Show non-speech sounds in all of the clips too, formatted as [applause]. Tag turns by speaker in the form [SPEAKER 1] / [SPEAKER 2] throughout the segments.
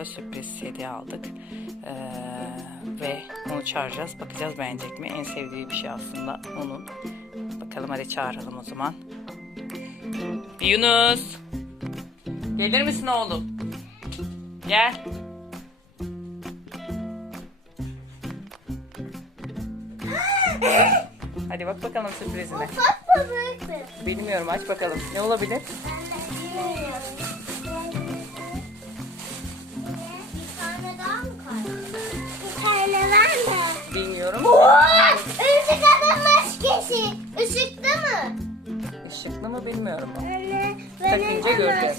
[SPEAKER 1] arkadaşlar sürpriz hediye aldık. Ee, ve onu çağıracağız. Bakacağız beğenecek mi? En sevdiği bir şey aslında onun. Bakalım hadi çağıralım o zaman. Yunus. Gelir misin oğlum? Gel. Hadi bak bakalım sürprizine. Bilmiyorum aç bakalım. Ne olabilir?
[SPEAKER 2] Bilmiyorum. Anne,
[SPEAKER 1] Takınca göreceğiz.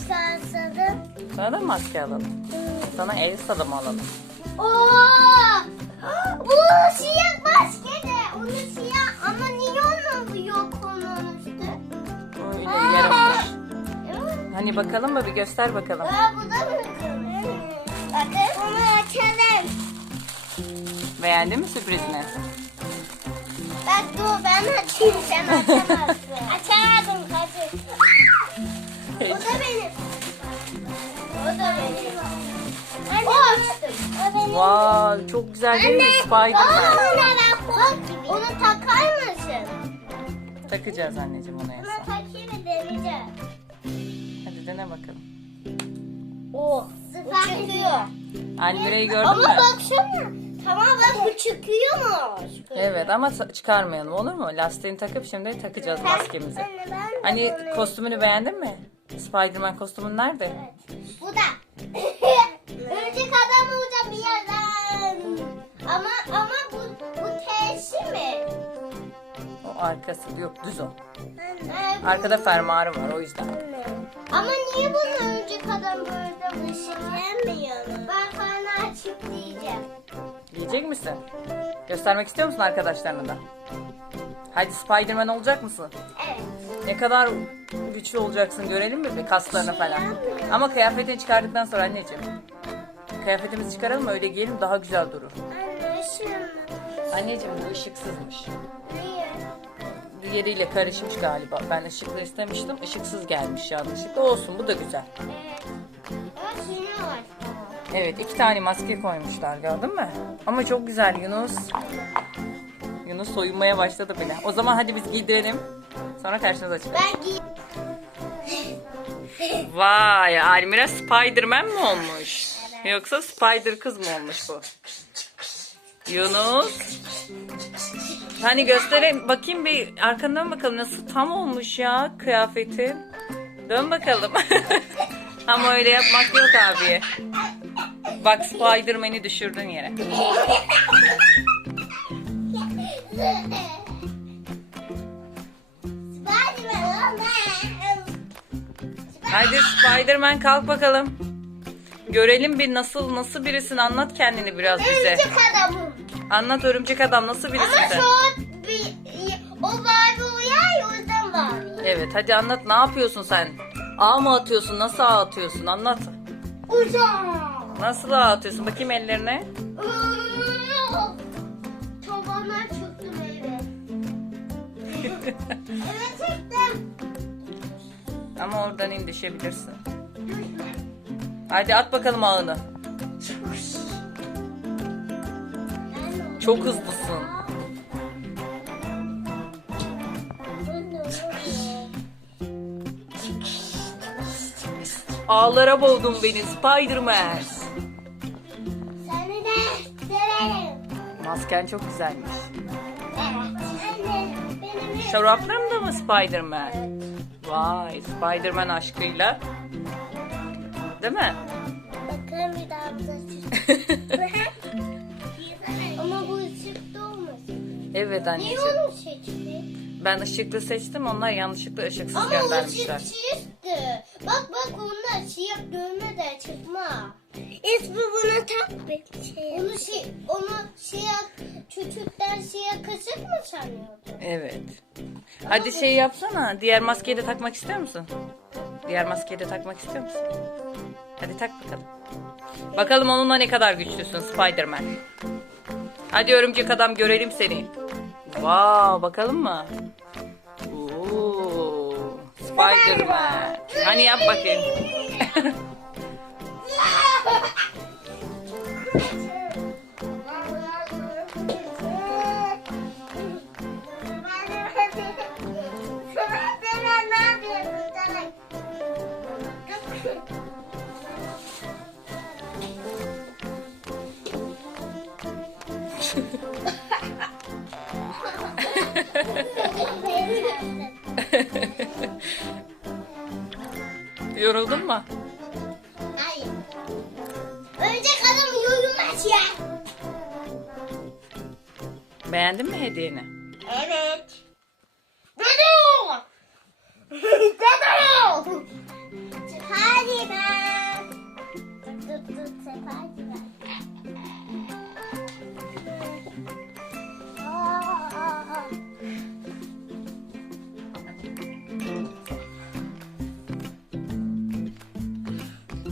[SPEAKER 1] Sana da maske alalım. Sana el salımı alalım.
[SPEAKER 2] Oo! Bu siyah maske de. Onun siyah ama niye onun yok onun üstü?
[SPEAKER 1] Öyle.
[SPEAKER 2] Evet.
[SPEAKER 1] Hani bakalım mı bir göster bakalım.
[SPEAKER 2] Aa, bu da mı? Bakın onu açalım.
[SPEAKER 1] Beğendin mi sürprizini?
[SPEAKER 2] Bak dur ben açayım sen açamazsın. [laughs] Açamadım hadi. O da benim. O da benim. Anne, o açtım. O benim.
[SPEAKER 1] Vay çok güzel değil mi Spiderman?
[SPEAKER 2] Aa, ben bak, onu takar mısın?
[SPEAKER 1] Takacağız anneciğim ona yasa.
[SPEAKER 2] takayım mı deneyeceğim.
[SPEAKER 1] Hadi dene bakalım.
[SPEAKER 2] O çıkıyor.
[SPEAKER 1] Almira'yı gördün
[SPEAKER 2] Ama
[SPEAKER 1] mü?
[SPEAKER 2] baksana. Tamam bak bu çıkıyormuş.
[SPEAKER 1] Evet ama çıkarmayalım olur mu? Lastiğini takıp şimdi takacağız maskemizi.
[SPEAKER 2] Anne, ben
[SPEAKER 1] Hani
[SPEAKER 2] bunu-
[SPEAKER 1] kostümünü beğendin mi? Spiderman kostümün nerede?
[SPEAKER 2] Bu da. [laughs] Örümcek adam olacağım bir yerden. Ama ama bu bu tersi mi?
[SPEAKER 1] O arkası yok düz o. Arkada fermuarı var o yüzden.
[SPEAKER 2] Ama niye bunu örümcek adam böyle ışık yanmıyor? Ben sana açıp
[SPEAKER 1] Yiyecek misin? Göstermek istiyor musun arkadaşlarına da? Hadi Spiderman olacak mısın?
[SPEAKER 2] Evet.
[SPEAKER 1] Ne kadar güçlü olacaksın görelim mi bir kaslarını falan. Ama kıyafetini çıkardıktan sonra anneciğim. Kıyafetimizi çıkaralım öyle giyelim daha güzel durur.
[SPEAKER 2] Anne ışığım.
[SPEAKER 1] Anneciğim bu ışıksızmış.
[SPEAKER 2] Niye?
[SPEAKER 1] Diğeriyle karışmış galiba. Ben ışıklı istemiştim. Işıksız gelmiş yanlışlıkla. Olsun bu da güzel.
[SPEAKER 2] Evet.
[SPEAKER 1] Evet iki tane maske koymuşlar gördün mü? Ama çok güzel Yunus. Yunus soyunmaya başladı bile. O zaman hadi biz giydirelim. Sonra karşınıza çıkalım.
[SPEAKER 2] Ben giy... [laughs]
[SPEAKER 1] Vay Almira Spiderman mı olmuş? Yoksa Spider kız mı olmuş bu? Yunus. Hani göstereyim bakayım bir arkandan bakalım nasıl tam olmuş ya kıyafeti. Dön bakalım. [laughs] Ama öyle yapmak yok abiye. Bak Spiderman'i düşürdün yere. Hadi Spiderman kalk bakalım. Görelim bir nasıl nasıl birisin anlat kendini biraz bize.
[SPEAKER 2] Örümcek adamım.
[SPEAKER 1] Anlat örümcek adam nasıl birisin
[SPEAKER 2] Ama
[SPEAKER 1] sen?
[SPEAKER 2] şu an bir, o uyar ya o yüzden Barbie.
[SPEAKER 1] Evet hadi anlat ne yapıyorsun sen? Ağ mı atıyorsun? Nasıl ağ atıyorsun? Anlat.
[SPEAKER 2] Uzak.
[SPEAKER 1] Nasıl atıyorsun? Bakayım ellerine.
[SPEAKER 2] Tabana çıktım evet. evet çektim.
[SPEAKER 1] Ama oradan in düşebilirsin. Hadi at bakalım ağını. Çok hızlısın. Ağlara boğdun beni Spiderman. Masken çok güzelmiş.
[SPEAKER 2] Evet. Anne benim
[SPEAKER 1] Çorapların da mı Spiderman? Vay Spiderman aşkıyla. Değil mi?
[SPEAKER 2] Bakalım bir daha [laughs] Ama bu ışıkta olmasın.
[SPEAKER 1] evet
[SPEAKER 2] Niye
[SPEAKER 1] anneciğim.
[SPEAKER 2] onu seçti?
[SPEAKER 1] Ben ışıklı seçtim. Onlar yanlışlıkla ışıksız
[SPEAKER 2] Ama o
[SPEAKER 1] göndermişler.
[SPEAKER 2] ışık. Bak bak onda siyah dövme de çıkma. İsmi buna tak bir şey. Onu şey, onu siyah küçükten siyah kaşık mı sanıyordun?
[SPEAKER 1] Evet. Hadi şey yapsana. Diğer maskeyi de takmak istiyor musun? Diğer maskeyi de takmak istiyor musun? Hadi tak bakalım. Bakalım onunla ne kadar güçlüsün Spiderman. Hadi örümcek adam görelim seni. Wow, bakalım mı? Oo, Spiderman. Hani yap bakayım. [laughs] Yoruldun mu?
[SPEAKER 2] Hayır. Örümcek adam
[SPEAKER 1] Beğendin mi hediyeni?
[SPEAKER 2] Evet. Dedo! Dedo! Hadi ben. Hadi. Aa.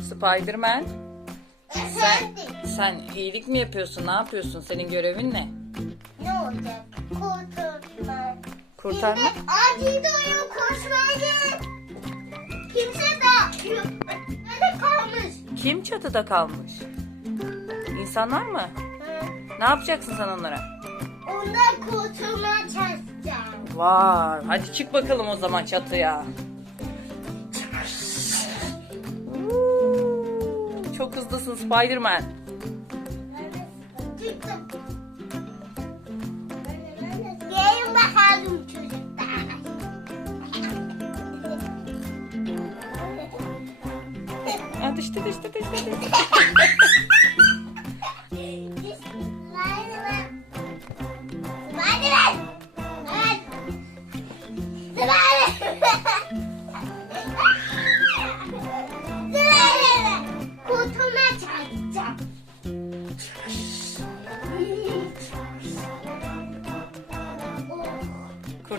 [SPEAKER 1] Spiderman sen, sen iyilik mi yapıyorsun? Ne yapıyorsun? Senin görevin ne?
[SPEAKER 2] ne olacak? Kurtulma.
[SPEAKER 1] Kurtarma.
[SPEAKER 2] Şimdi acil durum koşmayın. Kimse de. Öyle kalmış.
[SPEAKER 1] Kim çatıda kalmış? İnsanlar mı?
[SPEAKER 2] Hı.
[SPEAKER 1] Ne yapacaksın sen onlara?
[SPEAKER 2] Ondan kurtulmaya çalışacağım.
[SPEAKER 1] Vay, hadi çık bakalım o zaman çatıya. Hızlısın Spiderman.
[SPEAKER 2] Gelin bakalım çocuklar.
[SPEAKER 1] Ha, düştü düştü düştü [laughs]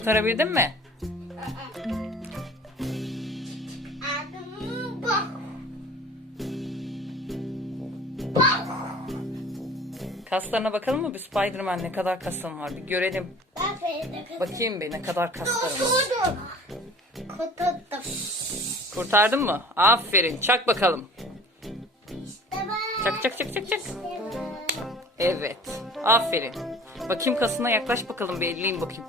[SPEAKER 1] Kurtarabildin mi? Kaslarına bakalım mı bir Spiderman ne kadar kasın var bir görelim. Bakayım bir ne kadar kaslarım var. Kurtardın mı? Aferin çak bakalım. Çak çak çak çak çak. Evet. Aferin. Bakayım kasına yaklaş bakalım bir elleyeyim bakayım.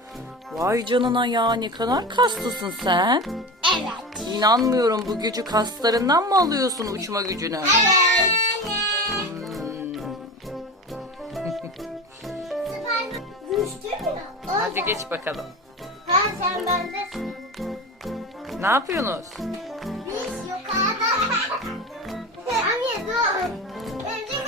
[SPEAKER 1] Vay canına ya ne kadar kaslısın sen.
[SPEAKER 2] Evet.
[SPEAKER 1] İnanmıyorum bu gücü kaslarından mı alıyorsun uçma gücünü?
[SPEAKER 2] Evet. Düştü mü?
[SPEAKER 1] Hadi geç bakalım.
[SPEAKER 2] Ha sen bendesin.
[SPEAKER 1] Ne yapıyorsunuz?
[SPEAKER 2] Biz yukarıda. [laughs] Anne dur. Önce